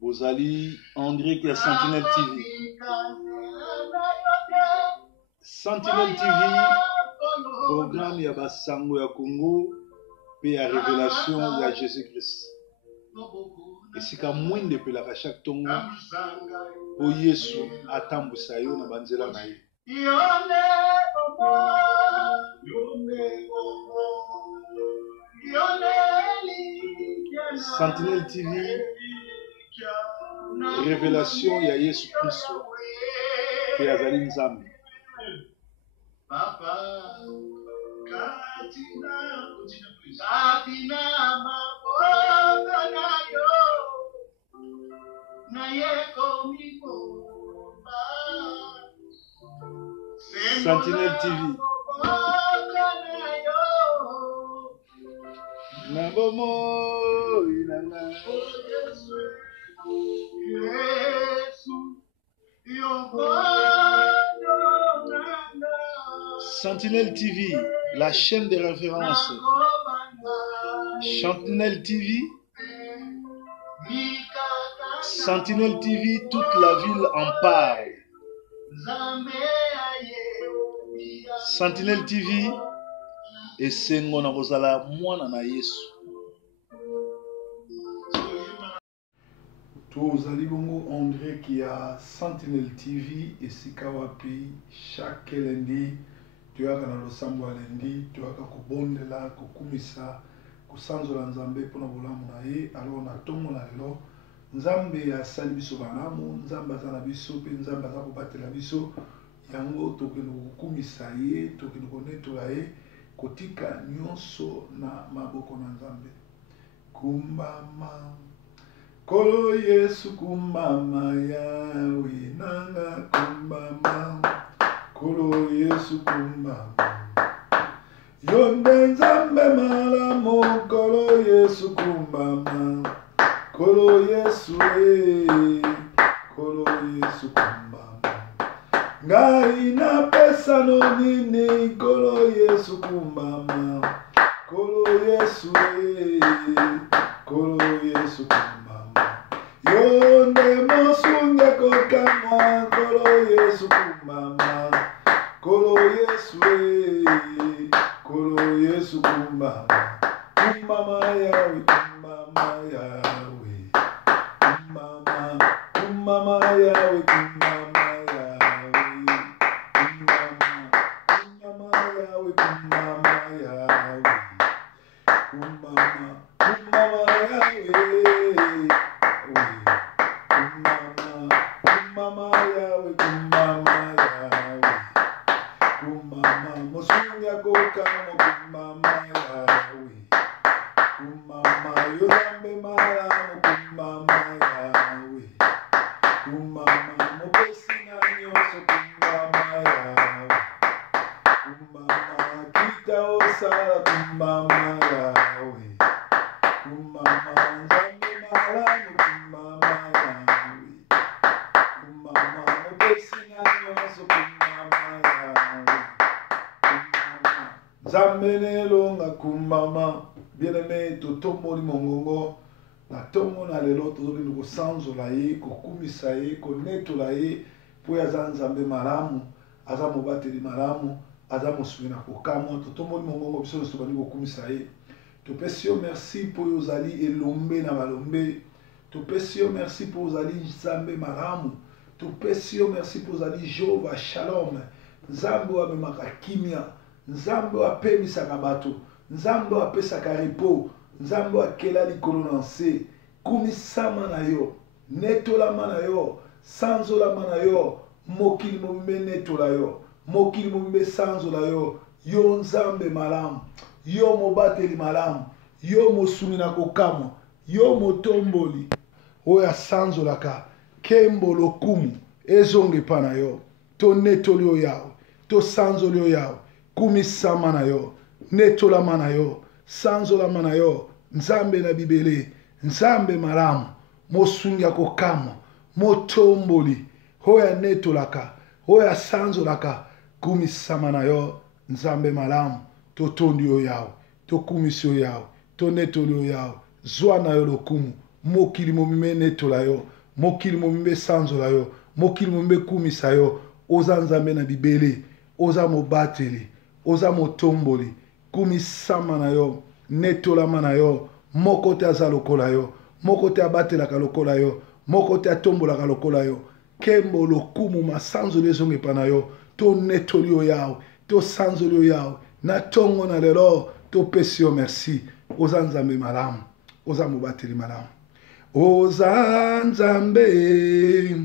Bozali André qui a Sentinelle TV. Sentinelle TV, programme ya basango ya Congo, pe ya révélation ya Jésus-Christ. Et si ka mwinde pe la chaque tongo, po Yesu atambusa yo na banzela na ye. Sentinelle TV, révélation ya Yesu Christ, pe ya zali nzambe. Papa, Sentinelle TV. Sentinelle TV, la chaîne de référence. Sentinelle TV. Sentinelle TV, toute la ville en parle. Sentinelle TV, et c'est ngona kozala mwana na Yesu. Tozali bongo André qui a Sentinelle TV et Sikawapi chaque lundi. Tu as kana losambo lundi, tu as kubondela, kukumisa, kusanzola nzambe pona bolamu na ye. Alors na tongo na lelo nzambe asali biso banamu, nzambe azana biso pe nzambe aza kobatela biso. Yango tokende kukumisa ye, tokende konetola ye, kotika nyonso na maboko na nzambe. Kumbama Kolo Yesu kumbama yawe nanga kumbama. Kolo Yesu kumbama. Yonde nzambe malamu kolo Yesu kumbama. Kolo Yesu kolo Yesu kumbama. Ngai na pesa no nini kolo Yesu kumbama. Kolo Yesu kolo Yesu kumbama. Yonde mosunge kokama kolo Yesu kumbama. Kolo Yesu kolo Yesu kumbama. Kumbama yawe kumbama yawe. Kumbama yawe kumbama yawe. Kumbama yawe kumbama yawe. Kumbama yawe. Kumbama yawe kumbama yawe. Kumbama mosunga kokamo kumbama yawe. Kumbama yorambe malamu kumbama yawe. Kumbama mopesi na nyonso kumbama yawe. Kumbama kita osala kumbama yawe. Kumbama nzambe malamu kumbama yawe. Kumbama mopesi na nyonso kumbama yawe. Kumbama nzambe nelonga kumbama. Bien-aimé, totomboli mongongo na tongo na lelo tozobino kosanzola ye, kokumisa ye, konetola ye, po aza nzambe malamu, aza mobateli malamu, aza mosumi na kokamwa. Totomboli mongongo biso nyonso bandi kokumisa ye. Topesi yo merci po ozali elombe na balombe. Topesi yo merci po ozali nzambe malamu. Topesi yo merci po ozali Jehova Shalom. Nzambe amemaka kimia, nzambe apemisaka bato, nzambe apesaka repo, nzambe akela likolo na nse. Kumisama na yo, netolama na yo, sanzolama na yo, mokili mobimbe netola yo, mokili mobimbe sanzola yo. Yo nzambe malamu, yo mobateli malamu, yo mosumi na kokamwa, yo motomboli oyo asanzolaka kembo lokumu ezonge pa na yo. Tonetoli yo yawe, tosanzoli yo yawe, kumisama na yo, netolama na yo, sanzolama na yo, nzambe na bibele, nzambe malamu, mosungia kokamo, motomboli, hoya netolaka, hoya sanzolaka, kumisama na yo, nzambe malamu, totondi yo yao, tokumisi yo yao, tonetoli yo yao, zwa na yo lokumu, mokili momime netola yo, mokili momime sanzola yo, mokili momime kumisa yo, oza nzambe na bibele, oza mobateli, oza motomboli, kumisama na yo, netolama na yo, moko te aza lokola yo, moko te abatelaka lokola yo, moko te atombolaka lokola yo, kembo lokumu masanzoli ezonga epa na yo, to netoli yo yao, to sanzoli yo yao, na tongo na lelo, to pesi yo merci, oza nzambe malamu, oza mobateli malamu. Oza nzambe,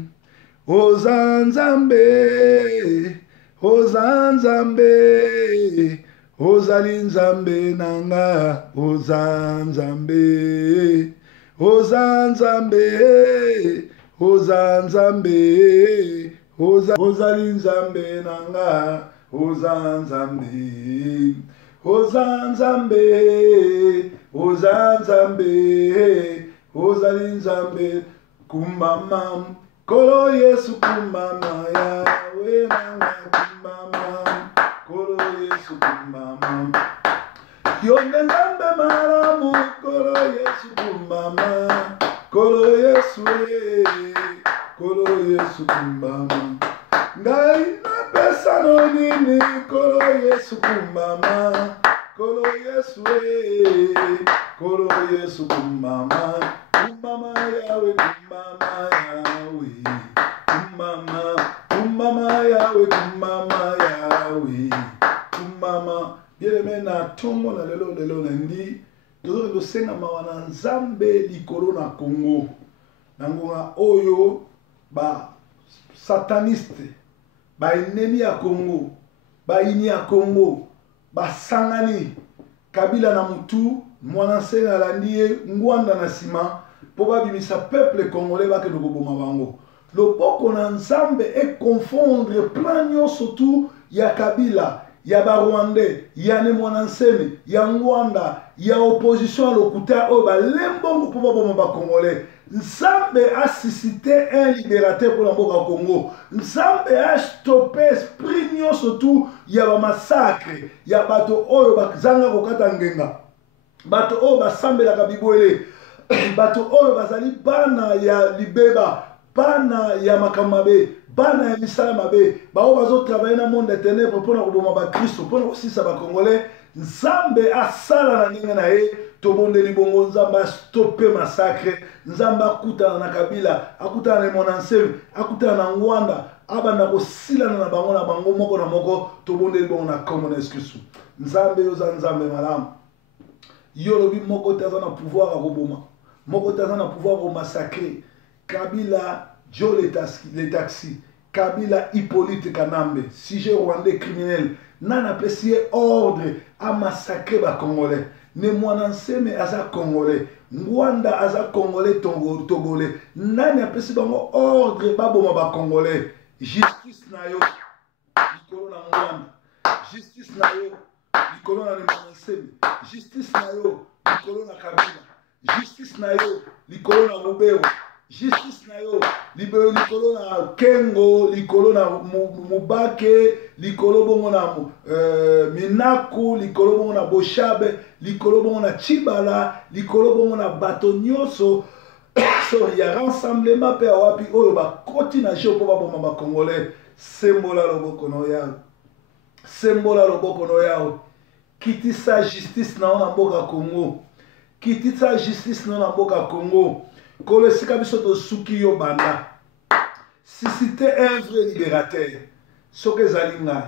oza nzambe, oza nzambe, ozali nzambe nanga, oza nzambe, oza nzambe, oza nzambe, ozali nzambe nanga, oza nzambe, oza nzambe, oza nzambe, ozali nzambe, kumbama, kolo Yesu kumbama, Yawe nanga kumbama, kolo Yesu kumbama, yonde nzambe malamu, kolo Yesu kumbama, kolo Yesu kolo Yesu kumbama, ngai napesa no nini, kolo Yesu kumbama, kolo Yesu kolo Yesu kumbama, kumbama Yawe, kumbama Yawe, kumbama Yawe, kumbama Yawe, kumbama. Bien na tongo na lelo na ndi, tozo do senga mawana nzambe likolo na Congo, nangonga oyo ba sataniste, ba ennemi ya Congo, ba ini ya Congo, ba sangani Kabila na mutu, mwana senga landie ngwanda na sima, po babimisa peuple congolais bake no boma bango. Loboko na nzambe e confondre plan nyonso tu ya Kabila, ya ba Rwandais, ya ne mwana nseme, ya ngwanda, ya opposition lokuta o ba lembongo po boma ba congolais. Nzambe a suscité un libérateur pour la mboka Congo. Nzambe a stoppé esprit nyonso tu ya ba massacre, ya bato oyo bazanga kokata ngenga. Bato oyo basambelaka bibwele, bato oyo bazali bana ya libeba, bana ya makamabe, bana ya misala mabe, bao bazo travailler na monde des ténèbres pour na koboma ba Kristo, pour na kosisa ba Congolais. Nzambe asala na ndenge na ye, tobondeli bongo. Nzambe a stoppé massacre, Nzambe akutana na Kabila, akutana na mwana nseme, akutana na ngwanda, abanda kosilana na bango moko na moko, tobondeli bongo na kombo na Yesu Kristo. Nzambe yoza nzambe malamu. Yo lobi moko te aza na pouvoir à koboma, moko te aza na pouvoir à massacrer. Kabila Joe les taxis, Kabila Hippolyte Kanambe, sujet rwandais criminel, nana pesi ordre à massacrer ba Congolais. Ne mwana nseme aza Congolais, ngwanda aza Congolais togolais, nani apesi bango ordre baboma ba Congolais. Justice na yo likolo na ngwanda, justice na yo likolo na mwana nseme, justice na yo likolo na Kabila, justice na yo likolo na Mubero, justice na yo likolo na Kengo, likolo na Mubake, likolo bongo na Minaku, likolo bongo na Boshabe, likolo bongo na Chibala, likolo bongo na bato nyonso. So ya rassemblement pe awapi oyo ba koti na jeu po ba boma ba Congolais. Sembola loboko no yao, sembola loboko no yao. Kitisa justice na ona mboka Congo, kitisa justice na ona mboka Congo. Kolo esika biso to suki yo banda. Si c'était un vrai libérateur, soki ezali ngai,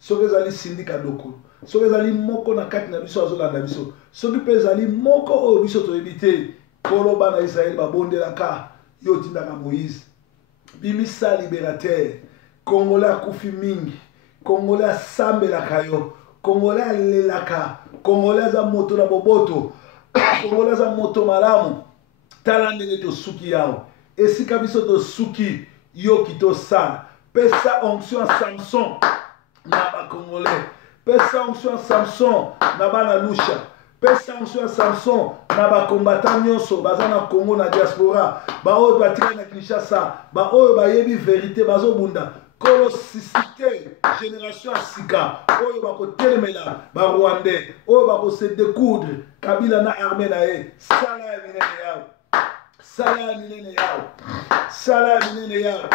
soki ezali Sindika Doko, soki ezali moko na kati na biso azolanda biso, soki mpe ezali moko oyo biso toyebi te, kolo bana Israël babondelaka yo tindaka Moïse. Bimisa libérateur, Congolais akufi mingi, Congolais asambelaka yo, Congolais alelaka, Congolais aza moto na boboto, Congolais aza moto malamu. Tala ndenge to suki yao, esika biso to suki yo kito sana. Pesa onction à Samson na ba Congolais, pesa onction à Samson na bana Lusha, pesa nso ya Samson na ba combattant nyonso baza na Congo na diaspora ba oyo batika na Kinshasa ba oyo bayebi vérité bazobunda kolo suscité génération ya sika oyo bakotelemela ba Rwandais oyo bakose découdre Kabila na armée na ye sala ya minene yao sala ya minene yao sala ya minene yao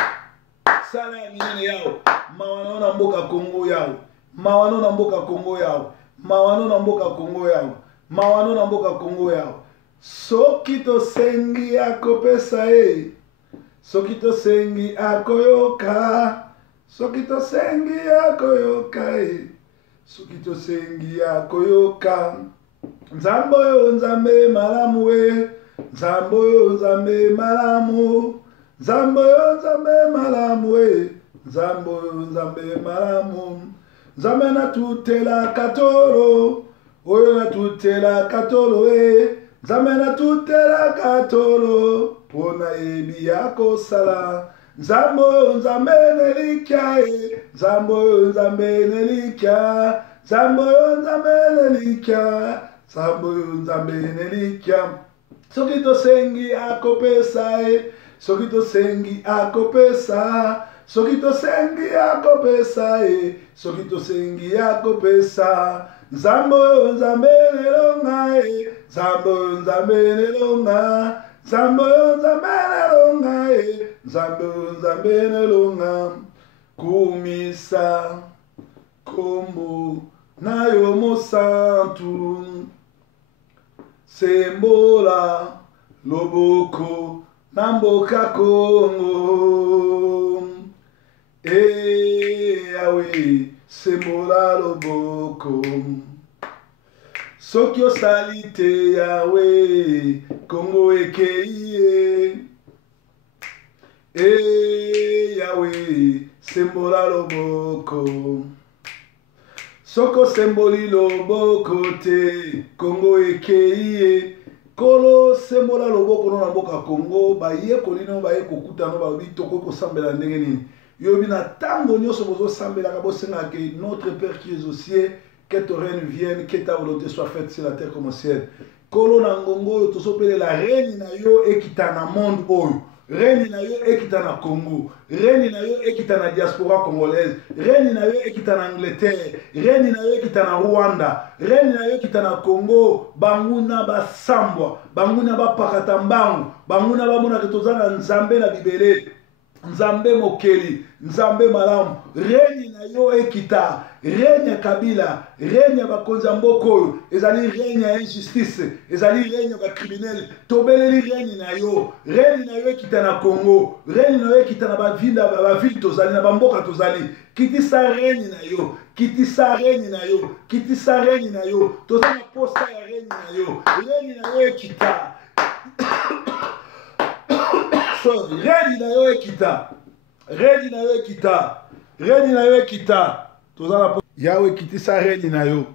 sala ya minene yao mawano na mboka Congo yao mawano na mboka Congo yao mawano na mboka Congo yao mawano na mboka Congo yao soki tosengi akopesa ye soki tosengi akoyoka soki tosengi akoyoka ye soki tosengi akoyoka nzambe oyo nzambe malamu we nzambe oyo nzambe malamu nzambe oyo nzambe malamu we nzambe oyo nzambe malamu nzambe natutela katolo oyo natutela katolo e nzambe natutela katolo pona yebi ya kosala nzambe oyo nzambe nelikya e nzambe oyo nzambe nelikya nzambe oyo nzambe nelikya nzambe oyo nzambe nelikya soki tosengi akopesa e soki tosengi akopesa soki tosengi akopesa e soki tosengi akopesa nzambe oyo nzambe nelonga e nzambe oyo nzambe nelonga nzambe oyo nzambe nelonga e nzambe oyo nzambe nelonga kumisa kombo na yo mosantu sembola loboko na mboka Kongo Yawe sembola loboko soki osali te Yawe Kongo ekei Yawe sembola loboko soko semboli loboko te Kongo ekei kolo sembola loboko no na mboka Kongo baye kolino baye kokuta no ba bitoko ko sambela ndenge nini yobi na tango nyonso bozo sambela ka bosenga ke notre Père qui est aux cieux que ton règne vienne que ta volonté soit faite sur la terre comme au ciel kolo na ngongo to sopele la reine na yo ekita na monde oyo reine na yo ekita na Congo reine na yo ekita na diaspora congolaise reine na yo ekita na Angleterre reine na yo ekita na Rwanda reine na yo ekita na Congo banguna basambwa banguna bapakata mbangu banguna bamona ke tozana nzambe na bibele nzambe mokeli nzambe malamu reine na yo ekita reine Kabila reine bakonzi mboko ezali reine ya injustice ezali reine ba criminel tobeleli reine na yo ekita na Congo reine na yo ekita na ba ville tozali na bamboka tozali kitisa reine na yo kitisa reine na yo kitisa reine na yo tozana posta ya reine na yo ekita so reine na yo ekita reine na yo ekita reine na yo ekita tozana yawe kitisa reine na yo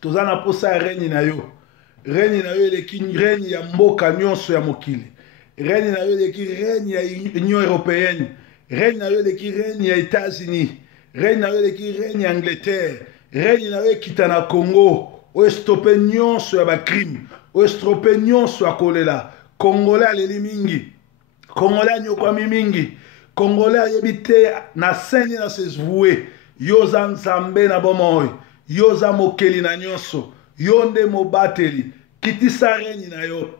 tozana posa reine na yo eleki reine ya mboka nyonso ya mokili reine na yo eleki reine ya Union européenne reine na yo eleki reine ya États-Unis reine na yo eleki reine ya Angleterre reine na yo ekita na Congo oyo stoppe nyonso ya bacrime oyo stoppe nyonso ya kolela Congolais aleli mingi Congolais anyokwami mingi Congolais ayebi te na seni na sezvue yoza nzambe na bomoi yoza mokeli na nyonso yonde mobateli kitisa reine na yo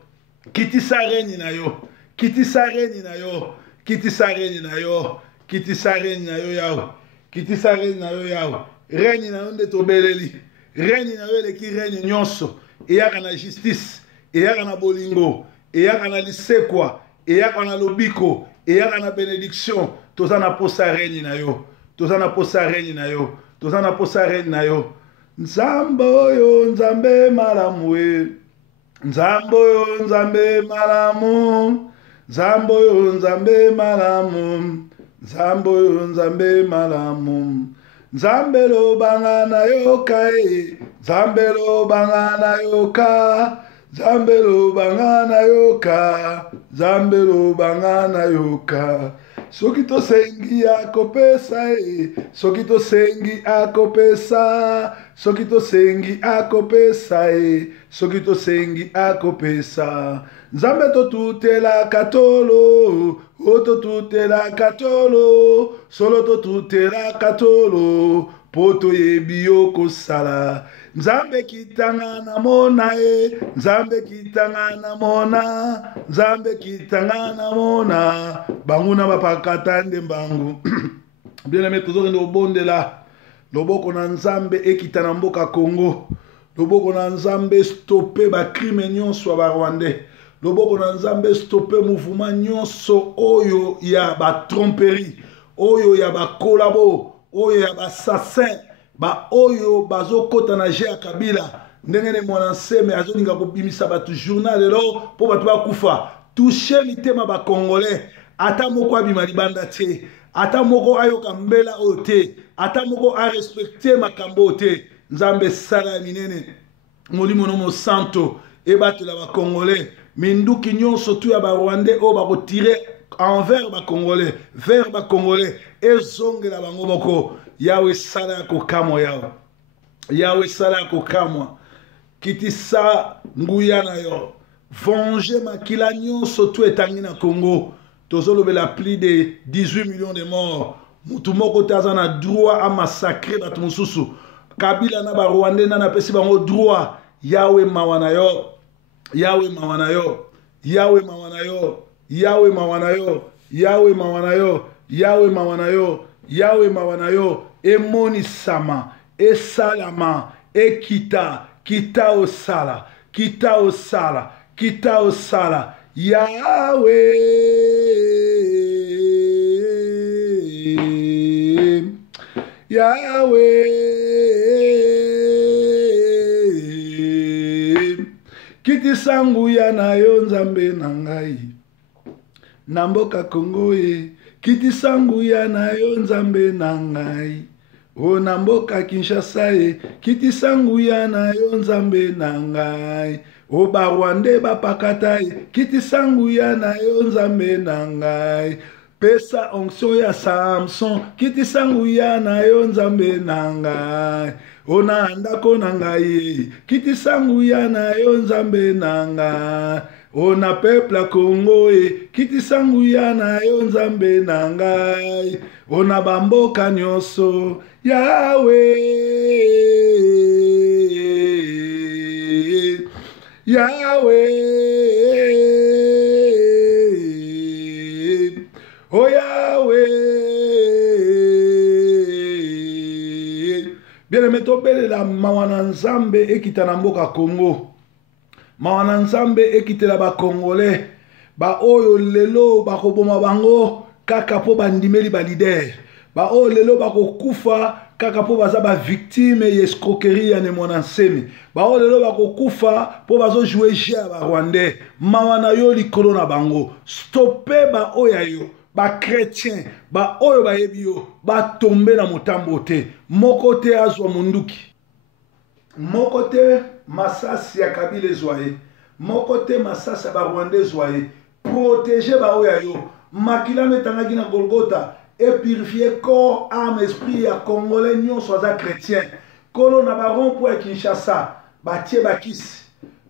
kitisa reine na yo kitisa reine na yo kitisa reine na yo kitisa reine na yo yao kitisa reine na yo yao reine na yo nde tobeleli reine na yo eleki reine nyonso eyaka na justice eyaka na bolingo eyaka na lisekwa eyaka na lobiko eyaka na bénédiction toza na posa reine na yo toza na posa reine na yo toza na posa reine na yo nzambe oyo nzambe malamu we nzambe oyo nzambe malamu nzambe oyo nzambe malamu nzambe oyo nzambe malamu nzambe lobanga na yoka nzambe lobanga na yoka nzambe lobanga na yoka nzambe lobanga na yoka soki tosengi akopesa soki tosengi akopesa soki tosengi akopesa soki tosengi akopesa nzambe totutelaka tolo o totutelaka tolo solo totutelaka tolo po toyebi yo kosala nzambe kitanga na mona nzambe kitanga na mona nzambe kitanga na mona banguna bapakata ndembangu bien aimé tozokende obondela loboko na nzambe ekita na mboka Congo loboko na nzambe stoppe bakrime nyonso ya barwandais loboko na nzambe stoppe mouvement nyonso oyo ya batromperie oyo ya bakolabo oyo ya bassassin ba oyo bazokota na je ya Kabila ndenge ne mwana nseme azolinga kobimisa batu journal lelo po batu bakufa touche mitema ba congolais ata moko abima libanda te ata moko ayoka mbela oyo te ata moko arespecte makambo te nzambe sala ya minene molimo no mosanto ebatela ba congolais minduki nyonso tu ya ba rwandais oyo bakotire envers ba congolais vers ba congolais ezongela bango moko Yahweh sala ya kokamwa yawe Yahweh sala ya kokamwa kitisa nguya na yo venger makila nyonso tu etangi na Congo tozolobela plus de 18 millions de morts mutu moko taza na droit a massacrer batu mosusu Kabila na ba Rwandais na pesi bango droit Yahweh mawana yo Yahweh mawana yo Yahweh mawana yo Yahweh mawana yo Yahweh mawana yo Yahweh mawana yo Yahweh mawana yo emoni sama esalama ekita kita osala kita osala kita osala Yahweh Yahweh kitisangu ya na yo nzambe na ngai na mboka Congo kitisangu ya na yo nzambe na ngai o na mboka Kinshasa kitisangu ya na yo nzambe na ngai o ba Rwandais bapakata kitisangu ya na yo nzambe na ngai pesa onction ya Samson kitisangu ya na yo nzambe na ngai o na ndako na ngai kitisangu ya na yo nzambe na ngai o na peuple Congo kitisangu ya na yo nzambe na ngai o na bamboka nyonso Yahweh Yahweh oh Yahweh bien aimé tobelela mawana nzambe ekita na mboka Congo mawana nzambe ekitela ba Congolais ba oyo lelo bakoboma bango kaka po bandimeli ba leader ba oyo lelo bakokufa kaka po baza ba victime ya escroquerie ya mwana nseme ba oyo lelo bakokufa po bazo jouer jeu ya ba Rwandais mawana yo likolo na bango stopper ba oyo yo ba chrétien ba oyo ba yebi yo ba tomber na motambo te moko te azwa munduki moko te masasi ya Kabila ezwaye moko te masasi ya ba Rwandais ezwaye protéger ba oyo yo makila metangaki na Golgotha et purifier corps, âme, esprit ya Congolais nyonso aza chrétien kolo na ba rond-point ya Kinshasa batie bakisi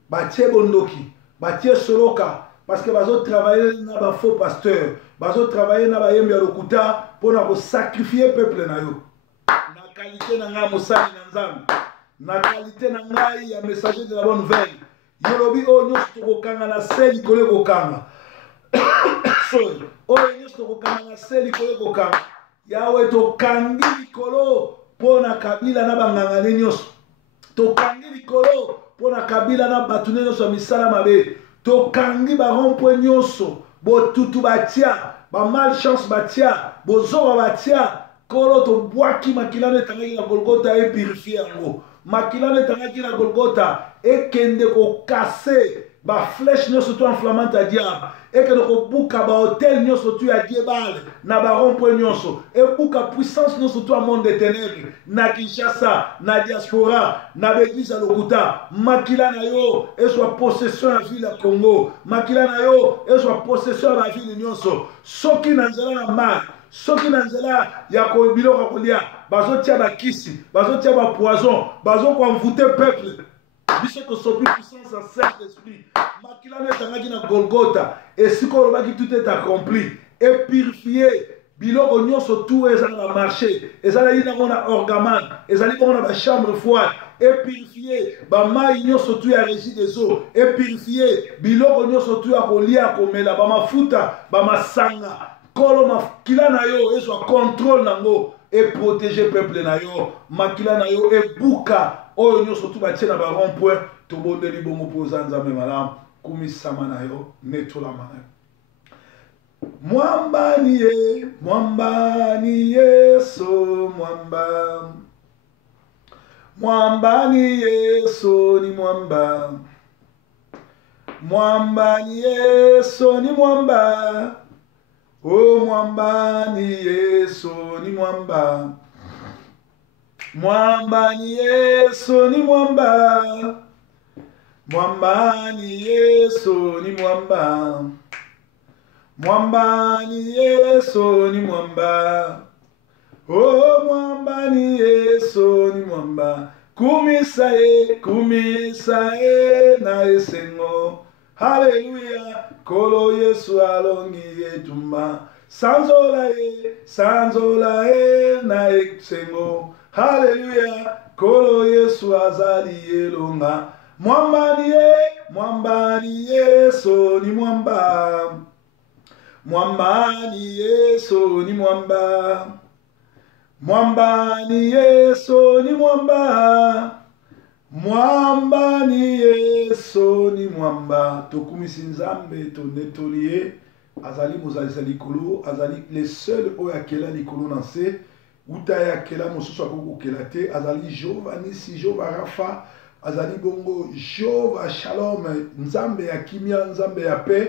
batie bondoki batie soloka parce que bazo travailler na ba faux pasteur bazo travailler na ba yembi ya lokuta pona ko sacrifier peuple na yo na qualité na nga mosali na nzambe na qualité na ngai ya messager de la bonne nouvelle yolobi o nyonso tokokanga na se likolo kokanga oyo nyonso tokokanga na se likolo kokanga Yahweh tokangi likolo pona Kabila na banganga nyonso tokangi likolo pona Kabila na batu nyonso misala mabe tokangi ba rond-point nyonso botutu batia ba malchance batia bozoba batia kolo to bwaki makilano etangaki na Golgotha e purifier yango makila netangaki na Golgotha ekende ko casser ba flèche nyonso to enflammante ya diable ekende ko buka ba hôtel nyonso to ya diebal na ba rond-point nyonso ebuka puissance nyonso to ya monde des ténèbres na Kinshasa na diaspora na l'église ya Lokuta makila na yo ezwa possession ya ville ya Congo makila na yo ezwa possession ya ba ville nyonso soki na nzela na mal soki na nzela ya biloko kolia bazotia bakisi bazotia ba poison bazokoenvoûter peuple biso tosopi puissance ya Saint-Esprit makila netangaki na Golgotha esika olobaki tout est accompli et purifié biloko nyonso tout ezali na marché ezali nango na orgaman ezali bongo na bachambre froide et purifié bamai nyonso tout ya régie des eaux et purifié biloko nyonso tout ya kolia komela bamafuta bamasanga kolo makila na yo ezwa contrôle nango et protéger peuple na yo makila na yo ebuka oyo nyonso tu batie na ba rond-point tobondeli bongo mpo oza nzambe malamu kumisama na yo netolama na yo mwamba ni Yesu mwamba ni Yesu ni mwamba ni Yesu ni mwamba oh mwamba ni Yesu ni mwamba mwamba ni Yesu ni mwamba mwamba ni Yesu ni mwamba mwamba ni Yesu ni mwamba oh mwamba ni Yesu ni mwamba kumisa na esengo haleluya kolo Yesu alongi etumba sanzola na esengo haleluya kolo Yesu azali elonga mwamba ni Yesu ni mwamba mwamba ni Yesu ni mwamba mwamba ni Yesu ni mwamba mwamba ni Yesu ni mwamba tokumisi nzambe tonetolie azali mozalisa likolo azali le seul oyo akela likolo na se uta ya kela mosusu akokokela te azali Jehova Nisi Jehova Rafa azali bongo Jehova Shalom nzambe ya kimia nzambe ya paix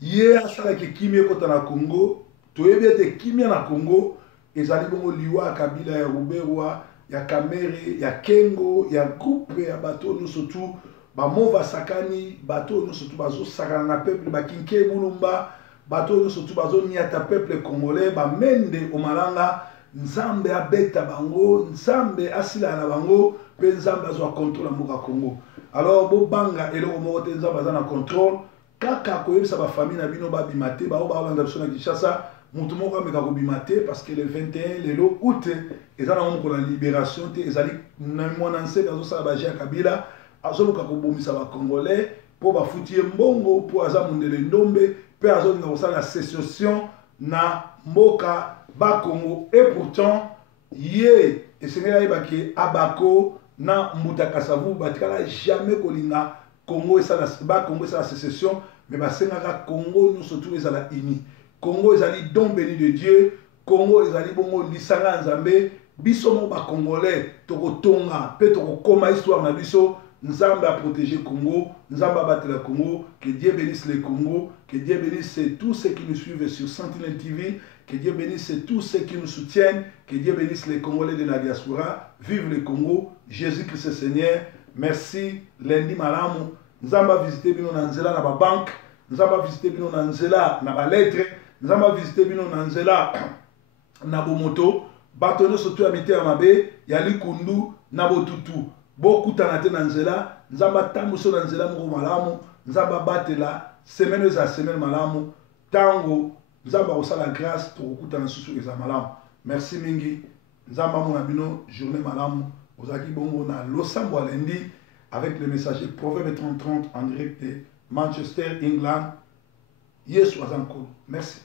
ye asalaki kimia ekota na Congo toyebi ete kimia na Congo ezali bongo liwa kabila ya Ruberwa ya Kamere ya Kengo ya groupe ya bato nyonso tu bamova sakani bato nyonso tu bazosakana na peuple bakinke mulumba bato nyonso tu bazoniata peuple congolais bamende omalanga nzambe abeta bango nzambe asila na bango pe nzambe azwa contrôle mboka Congo alors bobanga eloko moko te nzambe aza na contrôle kaka koyebisa bafamille na bino babima te bao baolanda biso na Kinshasa mutu moko ameka kobima te parce que le 21 lelo août eza na moko na libération te ezali na mwana nsebe azosala baje ya Kabila azoluka kobomisa bacongolais mpo bafuti ye mbongo mpo aza mondele ndombe mpe azolinga kosala sécession na mboka bakongo et pourtant ye esengeli ayebaki abako na mbuta kasavu batikala jamais kolinga Congo esala bakongo esala sécession mais basengaka Congo nyonso tu ezala uni Congo ezali don béni de Dieu Congo ezali bongo lisanga nzambe biso mo ba congolais tokotonga pe tokokoma histoire na biso nzambe a protégé Congo nzambe a batela Congo que Dieu bénisse le Congo que Dieu bénisse tous ceux qui nous suivent sur Sentinelle TV que Dieu bénisse tous ceux qui nous soutiennent que Dieu bénisse les Congolais de la diaspora vive le Congo Jésus-Christ Seigneur merci lundi malamu nzambe a visité bino na nzela na ba banque nzambe a visité bino na nzela na ba lettre nzambe a visité bino na nzela na bomoto bato nyonso to ya mitema mabe ya likundu na botutu bokutana te na nzela nzambe atambuso na nzela moko malamu nzambe abatela semaine eza semaine malamu tango nzambe akosala grâce tokokutana susu eza malamu merci mingi nzambe amona bino journée malamu ozalaki bongo na losambo ya lundi avec le messager Proverbe 30-30 en direct de Manchester, England. Yesu aza nkolo. Merci.